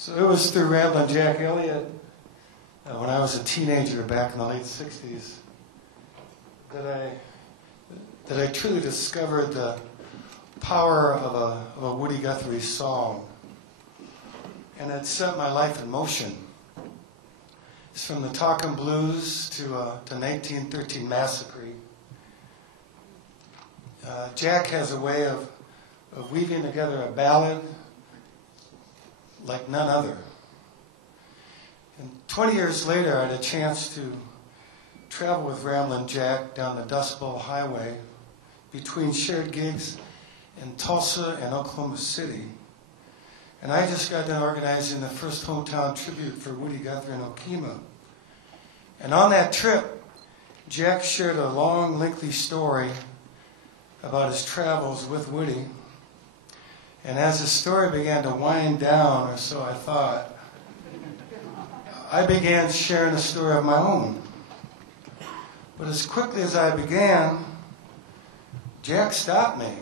So it was through Ramblin Jack Elliott when I was a teenager back in the late 60s that I truly discovered the power of a Woody Guthrie song. And it set my life in motion. It's from the Talkin' Blues to 1913 Massacre. Jack has a way of weaving together a ballad like none other. And 20 years later, I had a chance to travel with Ramblin Jack down the Dust Bowl Highway between shared gigs in Tulsa and Oklahoma City. And I just got done organizing the first hometown tribute for Woody Guthrie in Okemah. And on that trip, Jack shared a long, lengthy story about his travels with Woody. And as the story began to wind down, or so I thought, I began sharing a story of my own. But as quickly as I began, Jack stopped me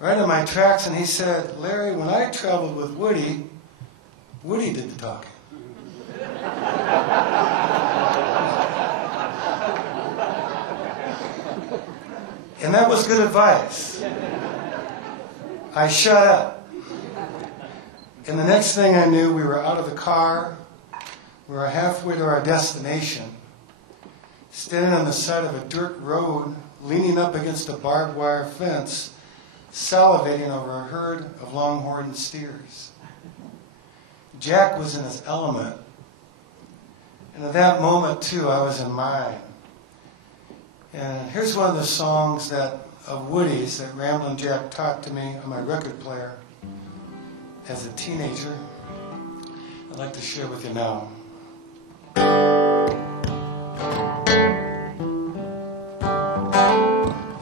right in my tracks, and he said, "Larry, when I traveled with Woody, Woody did the talking." And that was good advice. I shut up. And the next thing I knew, we were out of the car. We were halfway to our destination, standing on the side of a dirt road, leaning up against a barbed wire fence, salivating over a herd of longhorned steers. Jack was in his element. And at that moment, too, I was in mine. And here's one of the songs of Woody's that Ramblin Jack taught to me on my record player as a teenager. I'd like to share with you now. It's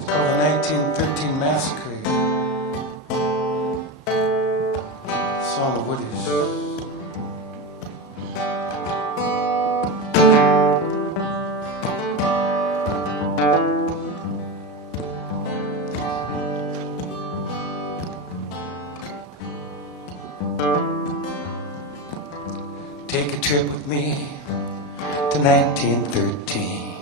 called the 1913 Massacre. Song of Woody's. Take a trip with me to 1913.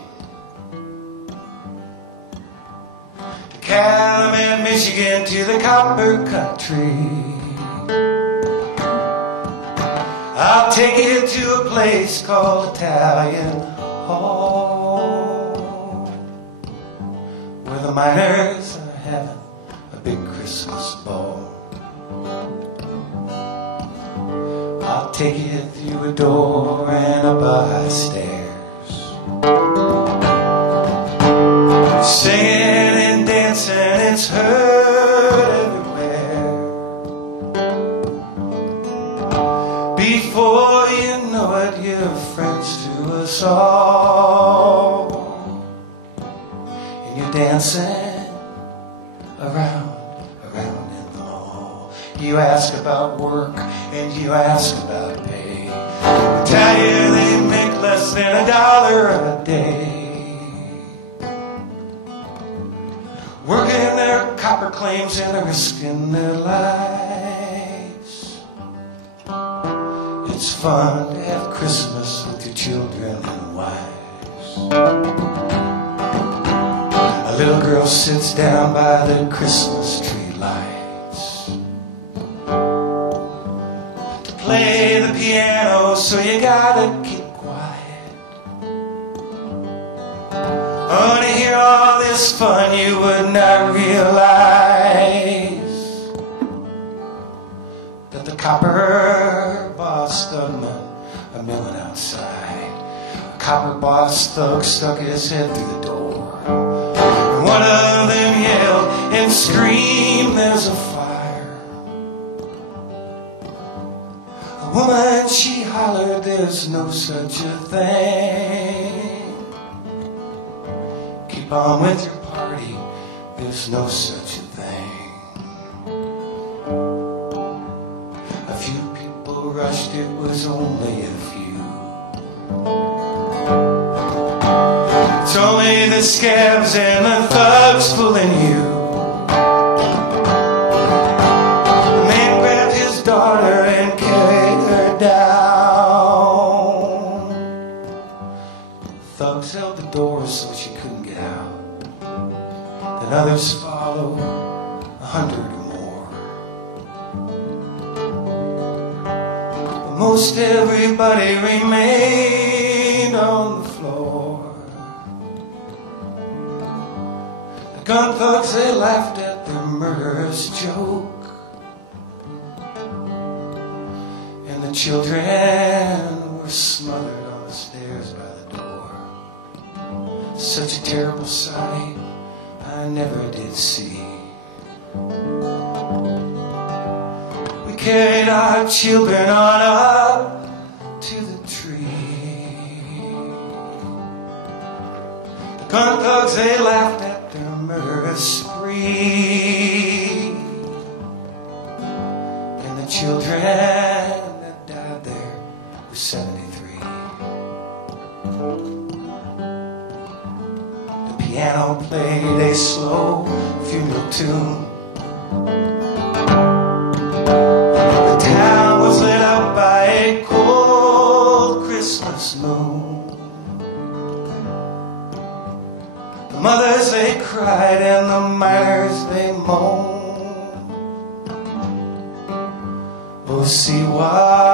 To Calumet, Michigan, to the Copper Country. I'll take you to a place called Italian Hall, where the miners are having a big Christmas ball. I'll take you through a door and up a stairs, singing and dancing, it's heard everywhere. Before you know it, you're friends to us all, and you're dancing around in the mall. You ask about work and you ask about pay. I tell you they make less than $1 a day, working their copper claims and risking their lives. It's fun to have Christmas with your children and wives. A little girl sits down by the Christmas tree lights, play the piano, so you gotta keep quiet. Oh, to hear all this fun, you would not realize that the copper boss thug men are milling outside. A copper boss thug stuck his head through the door, and one of them yelled and screamed, "There's a fire." A woman, she hollered, "There's no such a thing. Keep on with your party, there's no such a thing." A few people rushed, it was only a few. It's only the scabs and the thugs fooling you. The man grabbed his daughter and carried and others follow, 100 or more. But most everybody remained on the floor. The gun thugs, they laughed at their murderous joke. And the children were smothered on the stairs by the door. Such a terrible sight I never did see. We carried our children on up to the tree. The gun thugs, they laughed at their murderous spree. And the children that died there were 73. The piano played a slow funeral tune. The town was lit up by a cold Christmas moon. The mothers, they cried and the miners, they moaned. Oh, see what